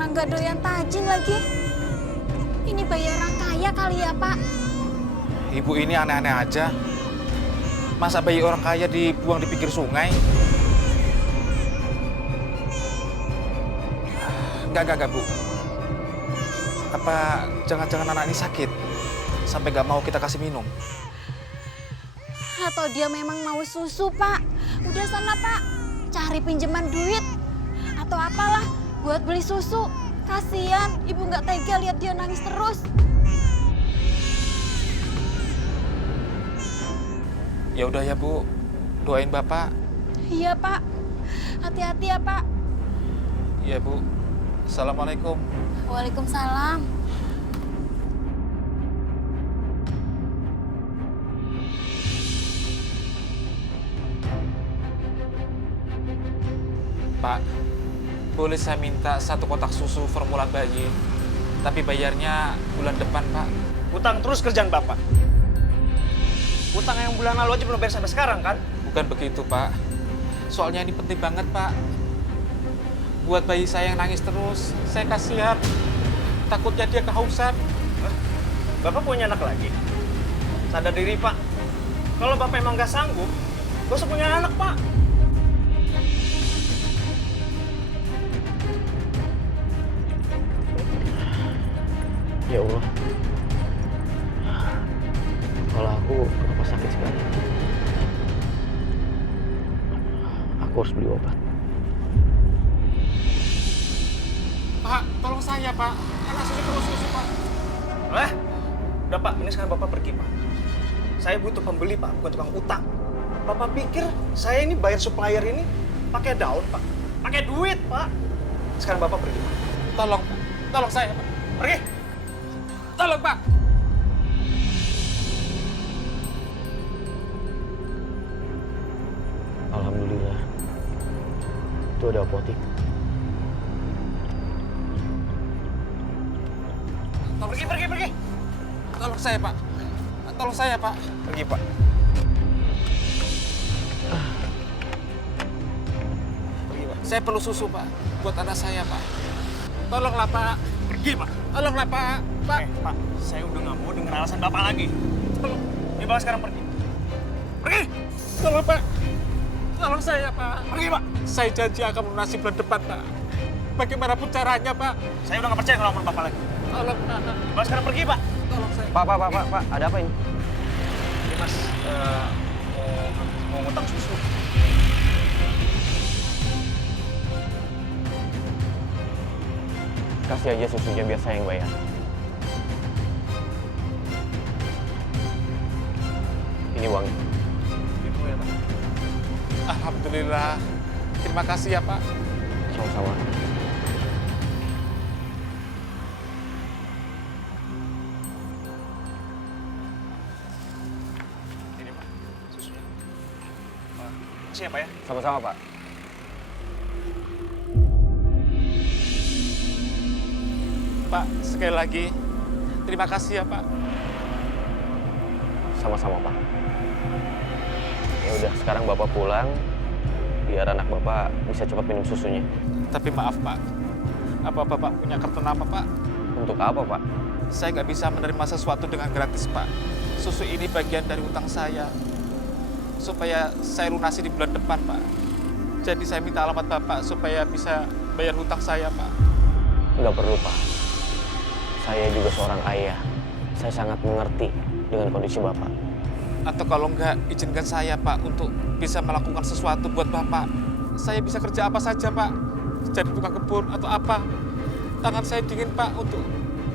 mana nggak doyan tajin lagi. Ini bayi orang kaya kali ya, Pak? Ibu ini aneh-aneh aja. Masa bayi orang kaya dibuang di pinggir sungai? Enggak, Bu. Apa jangan-jangan anak ini sakit? Sampai nggak mau kita kasih minum? Atau dia memang mau susu, Pak? Udah sana, Pak. Cari pinjaman duit. Atau apalah buat beli susu. Kasian, Ibu nggak tega lihat dia nangis terus. Ya udah ya, Bu. Doain Bapak. Iya, Pak. Hati-hati ya, Pak. Iya, Bu. Assalamualaikum. Waalaikumsalam. Pak, boleh saya minta 1 kotak susu formula bayi, tapi bayarnya bulan depan, Pak. Utang terus kerjaan Bapak. Utang yang bulan lalu aja belum bayar sampai sekarang kan? Bukan begitu, Pak. Soalnya ini penting banget, Pak. Buat bayi saya yang nangis terus, saya kasihan. Takutnya dia kehausan. Hah? Bapak punya anak lagi? Sadar diri, Pak. Kalau Bapak emang nggak sanggup, gak usah punya anak, Pak. Ya Allah, kalau aku kenapa sakit sekali? Aku harus beli obat. Pak, tolong saya, Pak. Anak saya terus susu, Pak. Udah, Pak. Ini sekarang Bapak pergi, Pak. Saya butuh pembeli, Pak, bukan tukang utang. Bapak pikir saya ini bayar supplier ini pakai daun, Pak? Pakai duit, Pak. Sekarang Bapak pergi, Pak. Tolong, Pak. Tolong saya, Pak. Pergi! Tolong, Pak. Alhamdulillah, itu ada apotik. Pergi! Tolong saya, Pak. Tolong saya, Pak. Pergi, Pak. Pergi, Pak. Saya perlu susu, Pak. Buat anak saya, Pak. Tolonglah, Pak. Pergi, Pak. Tolonglah, Pak. Pak. Pak, saya udah nggak mau dengar alasan Bapak lagi. Tolong, ini Bapak sekarang pergi. Pergi! Tolong, Pak. Tolong saya, Pak. Pergi, Pak. Saya janji akan melunasi bulan depan, Pak. Bagaimanapun caranya, Pak. Saya udah nggak percaya kalau omongan Bapak lagi. Tolong, Pak. Bapak sekarang pergi, Pak. Tolong saya. Pak, ada apa ini? Ini Mas, mau ngutang susu. Kasih aja susunya biar saya yang bayar. Ini uangnya. Itu ya, Pak. Alhamdulillah. Terima kasih ya, Pak. Sama-sama. Ini, Pak, susunya. Siapa ya? Sama-sama, Pak. Pak, sekali lagi, terima kasih ya, Pak. Sama-sama, Pak. Ya udah, sekarang Bapak pulang, biar anak Bapak bisa cepat minum susunya. Tapi maaf, Pak. Apa Bapak punya kartu nama, Pak? Untuk apa, Pak? Saya nggak bisa menerima sesuatu dengan gratis, Pak. Susu ini bagian dari utang saya. Supaya saya lunasi di bulan depan, Pak. Jadi saya minta alamat Bapak supaya bisa bayar hutang saya, Pak. Nggak perlu, Pak. Saya juga seorang ayah. Saya sangat mengerti dengan kondisi Bapak. Atau kalau enggak, izinkan saya, Pak, untuk bisa melakukan sesuatu buat Bapak. Saya bisa kerja apa saja, Pak. Jadi tukang kebun atau apa. Tangan saya dingin, Pak, untuk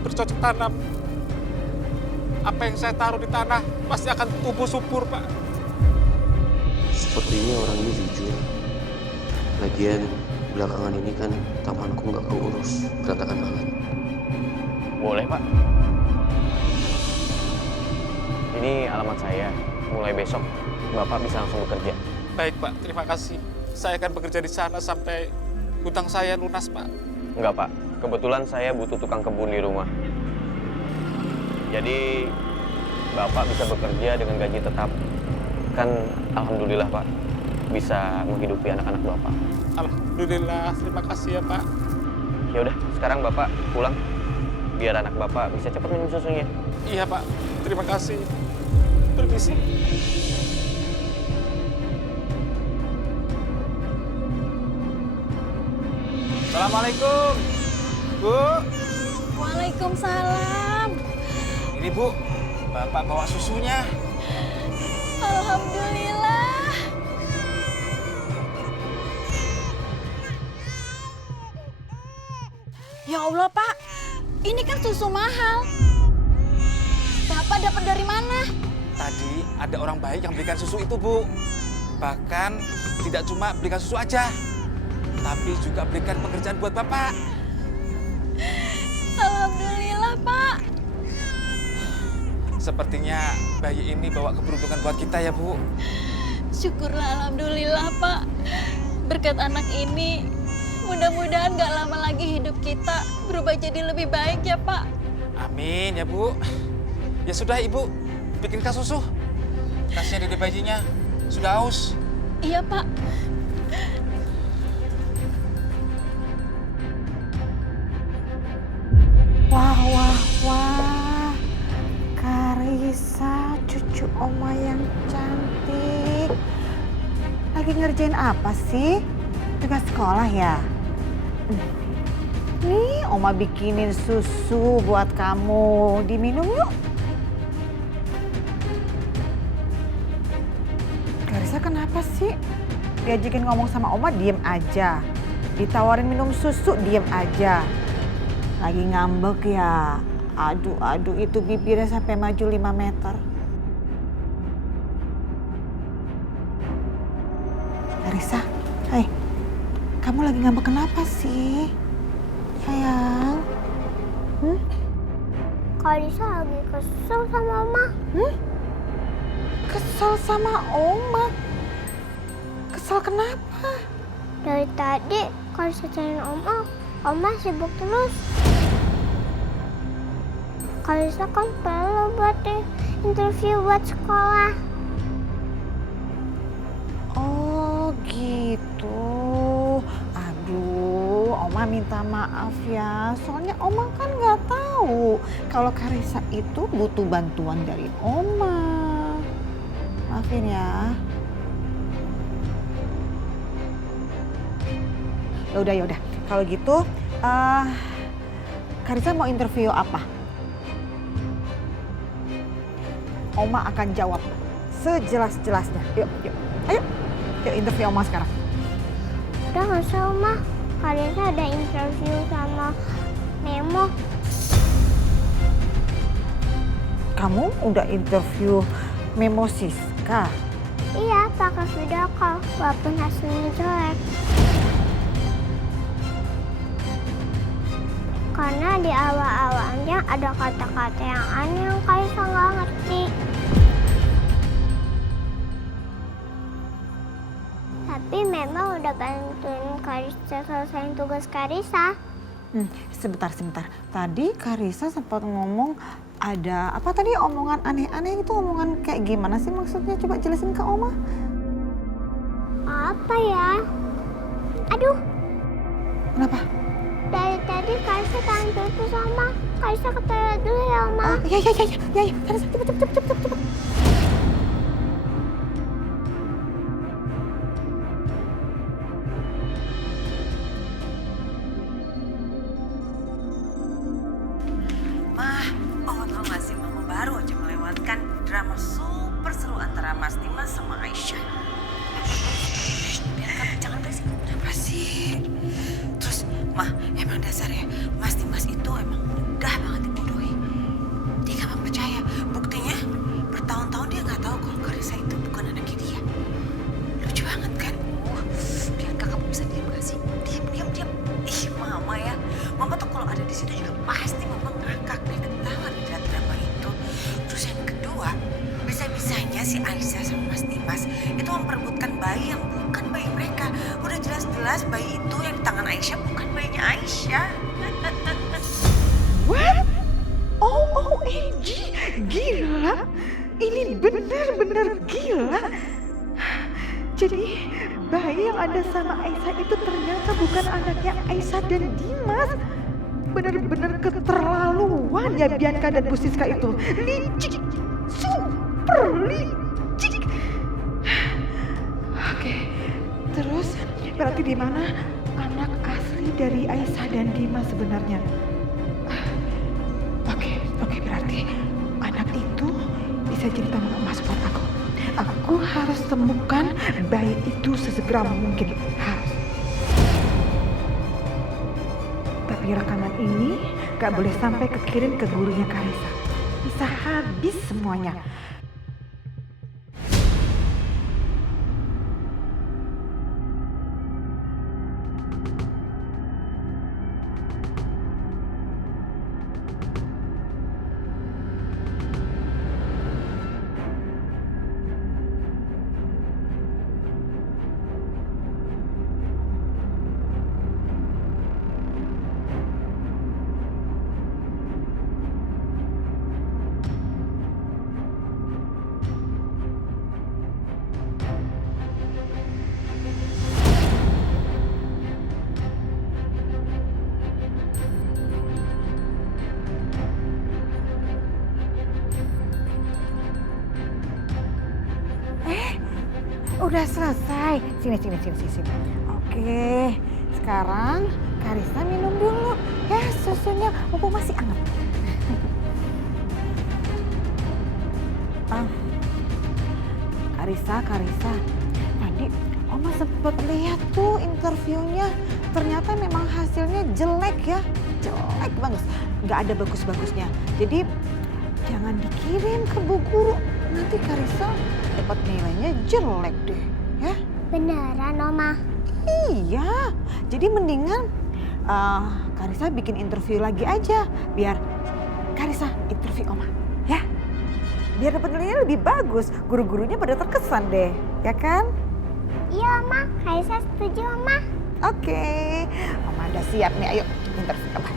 bercocok tanam. Apa yang saya taruh di tanah pasti akan tumbuh subur, Pak. Sepertinya orangnya jujur. Lagian belakangan ini kan tamanku nggak keurus, berantakan banget. Boleh, Pak. Ini alamat saya. Mulai besok, Bapak bisa langsung bekerja. Baik, Pak. Terima kasih. Saya akan bekerja di sana sampai hutang saya lunas, Pak. Enggak, Pak. Kebetulan saya butuh tukang kebun di rumah. Jadi, Bapak bisa bekerja dengan gaji tetap. Kan, alhamdulillah, Pak. Bisa menghidupi anak-anak Bapak. Alhamdulillah. Terima kasih ya, Pak. Ya udah, sekarang Bapak pulang biar anak Bapak bisa cepat minum susunya. Iya Pak, terima kasih. Permisi. Assalamualaikum, Bu. Waalaikumsalam. Ini Bu, Bapak bawa susunya. Alhamdulillah. Ya Allah Pak, ini kan susu mahal. Bapak dapat dari mana? Tadi ada orang baik yang belikan susu itu, Bu. Bahkan tidak cuma belikan susu aja, tapi juga belikan pekerjaan buat Bapak. Alhamdulillah Pak. Sepertinya bayi ini bawa keberuntungan buat kita ya, Bu. Syukurlah alhamdulillah Pak. Berkat anak ini, mudah-mudahan gak lama lagi hidup kita berubah jadi lebih baik ya Pak. Amin ya, Bu. Ya sudah, Ibu, bikinkan susu. Kasihan dede bayinya, sudah haus. Iya Pak. Wah, wah, wah. Karissa, cucu Oma yang cantik. Lagi ngerjain apa sih? Tugas sekolah ya? Nih, Oma bikinin susu buat kamu. Diminum yuk. Karissa kenapa sih? Diajakin ngomong sama Oma, diem aja. Ditawarin minum susu, diem aja. Lagi ngambek ya. Aduh, itu bibirnya sampai maju 5 meter. Karissa, hai. Kamu lagi ngambek kenapa sih? Sayang. Karissa lagi kesel sama Oma. Kesel sama Oma? Kesel kenapa? Dari tadi Karissa cariin Oma sibuk terus. Karissa kan perlu buat interview buat sekolah. Oh gitu. Aduh, Oma minta maaf ya. Soalnya Oma kan nggak tahu kalau Karissa itu butuh bantuan dari Oma. Maafin ya. Yaudah. Kalau gitu, Karissa mau interview apa? Oma akan jawab sejelas-jelasnya. Yuk. Ayo, interview Oma sekarang. Udah nggak usah Oma. Karissa ada interview sama Memo. Kamu udah interview Memo Siska? Iya, pakai video call walaupun hasilnya jelek. Karena di awal-awalnya ada kata-kata yang aneh yang Karissa nggak ngerti. Tapi memang udah bantuin Karissa selesaiin tugas Karissa. Sebentar. Tadi Karissa sempat ngomong ada apa tadi omongan aneh-aneh itu omongan kayak gimana sih maksudnya? Coba jelasin ke Oma. Apa ya? Aduh, Kenapa? dari tadi Karissa tampil tuh sama. Karissa ke toilet dulu ya, Oma. Iya. Karissa cepet. Oma tau gak sih, Mama baru aja melewatkan drama super seru antara Mas Dimas sama Aisyah. Biar kamu jangan berisik. Kenapa sih? Terus, Mah, emang dasarnya Mas Dimas itu emang mudah banget dibodohi. Dia gak mau percaya. Buktinya, bertahun-tahun dia gak tahu kalau Karissa itu bukan anaknya dia. Lucu banget kan? Biar kakak bisa diam gak sih? Diam. Ih, Mama ya. Mama tuh kalau ada di situ juga pasti Mama ngakak deh ketawa di drama itu. Terus yang kedua, bisa-bisanya si Aisyah sama Mas Dimas itu memperebutkan bayi yang bukan bayi mereka. Udah jelas-jelas bayi itu yang di tangan Aisyah bukan bayinya Aisyah. What? OMG, gila. Ini benar-benar gila. Jadi bayi yang ada sama Aisyah itu ternyata bukan anaknya Aisyah dan Dimas. Bener-bener keterlaluan ya Bianca dan Bu Siska itu. Licik, super licik. Oke, terus berarti di mana anak asli dari Aisyah dan Dimas sebenarnya? Oke, berarti anak itu bisa jadi tabungan emas buat aku. Aku harus temukan bayi itu sesegera mungkin. Harus. Tapi rekaman ini gak boleh sampai kekirim ke gurunya Karissa. Bisa habis semuanya. Udah selesai. Sini. Oke, sekarang Karissa minum dulu. Ya, susunya mumpung masih hangat. Karissa. Tadi Oma sempet lihat tuh interviewnya. Ternyata memang hasilnya jelek ya. Jelek banget. Nggak ada bagus-bagusnya. Jadi jangan dikirim ke Bu Guru. Nanti Karissa dapat nilainya jelek deh, ya? Beneran, Oma? Iya, jadi mendingan Karissa bikin interview lagi aja, biar Karissa interview Oma, ya? Biar dapat nilainya lebih bagus, guru-gurunya pada terkesan deh, ya kan? Iya, Oma. Karissa setuju, Oma. Oke, Oma udah siap nih, ayo interview Oma.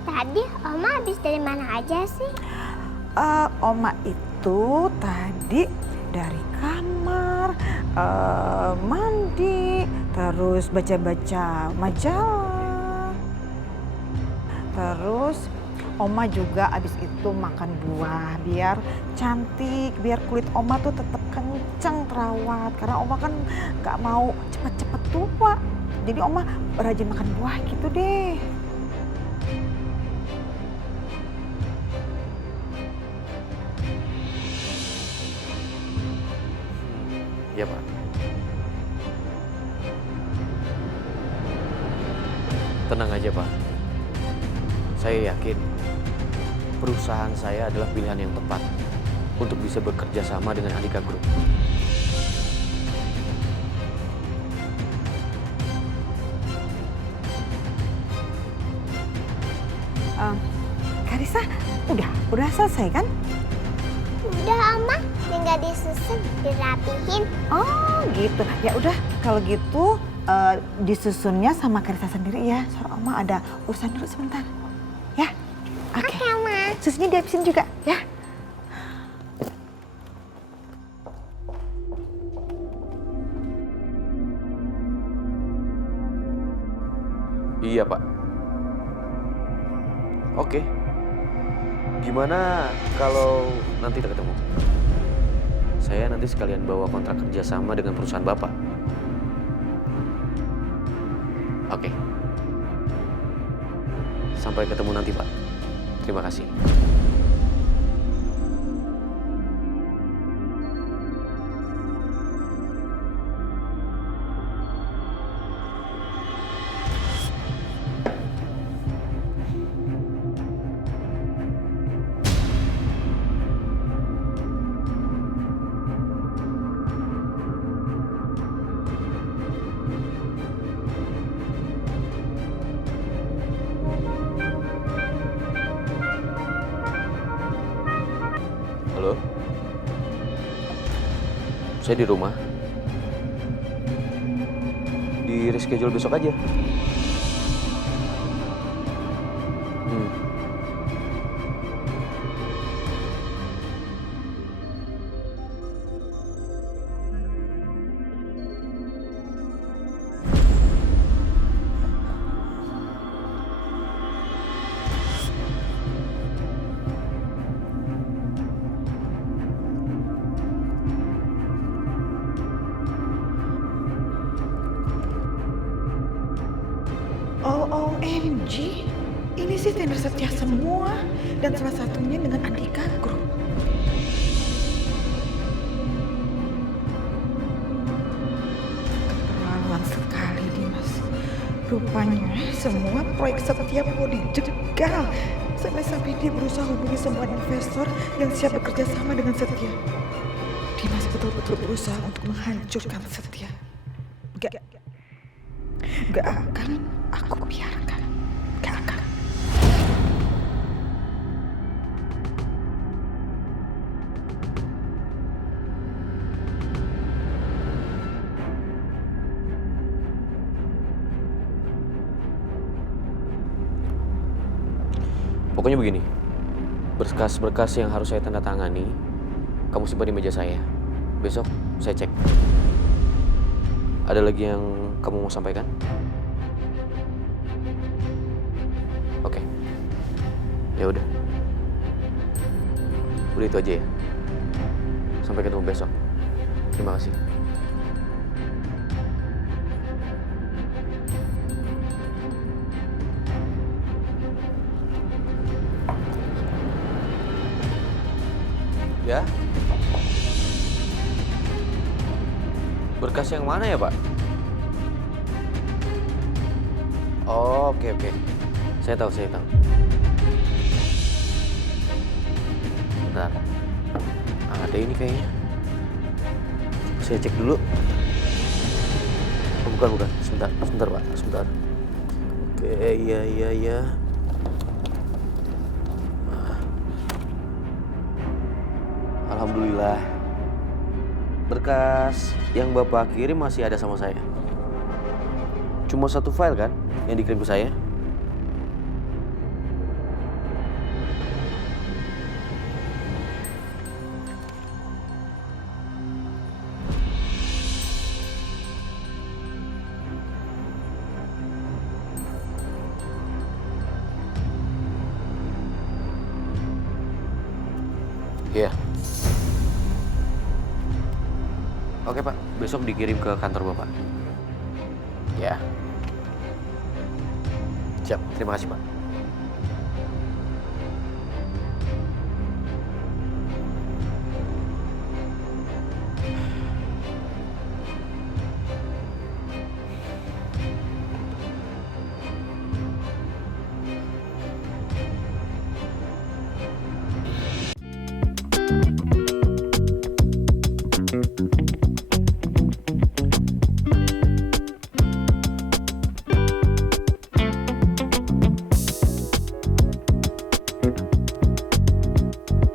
Tadi Oma habis dari mana aja sih? Oma itu tadi dari kamar, mandi, terus baca-baca majalah. Terus Oma juga abis itu makan buah biar cantik, biar kulit Oma tuh tetap kenceng terawat. Karena Oma kan gak mau cepet-cepet tua. Jadi Oma rajin makan buah gitu deh. Iya, Pak. Tenang aja, Pak. Saya yakin perusahaan saya adalah pilihan yang tepat untuk bisa bekerja sama dengan Andika Group. Karissa, udah selesai kan? Udah, Oma. Tinggal disusun, dirapihin. Oh gitu. Ya udah kalau gitu disusunnya sama Karissa sendiri ya. Soalnya Oma ada urusan dulu sebentar. Ya. Oke. Oke, Oma. Susunya dihabisin juga ya. Iya, Pak. Oke. Gimana kalau nanti kita ketemu? Saya nanti sekalian bawa kontrak kerja sama dengan perusahaan Bapak. Oke. Sampai ketemu nanti, Pak. Terima kasih. Halo? Saya di rumah. Di reschedule besok aja. OMG, ini sih tender setia semua dan salah satunya dengan Andika Group. Keterlaluan sekali Dimas. Rupanya semua proyek Setia mau dijegal sampai-sampai dia berusaha hubungi semua investor yang siap bekerja sama dengan Setia. Dimas betul-betul berusaha untuk menghancurkan Setia. Gak akan aku biarkan. Gak akan. Pokoknya begini, berkas-berkas yang harus saya tanda tangani, kamu simpan di meja saya. Besok saya cek. Ada lagi yang kamu mau sampaikan? Oke. Ya udah. Udah itu aja ya. Sampai ketemu besok. Terima kasih. Ya. Berkas yang mana ya, Pak? Oh, oke. Saya tahu. Bentar. Ada ini kayaknya. Saya cek dulu. Oh, bukan. Sebentar, Pak. Sebentar. Oke, iya. Alhamdulillah. Berkas yang Bapak kirim masih ada sama saya. Cuma satu file kan yang dikirim ke saya? Iya. Oke Pak, besok dikirim ke kantor Bapak. Ya. Siap, terima kasih Pak.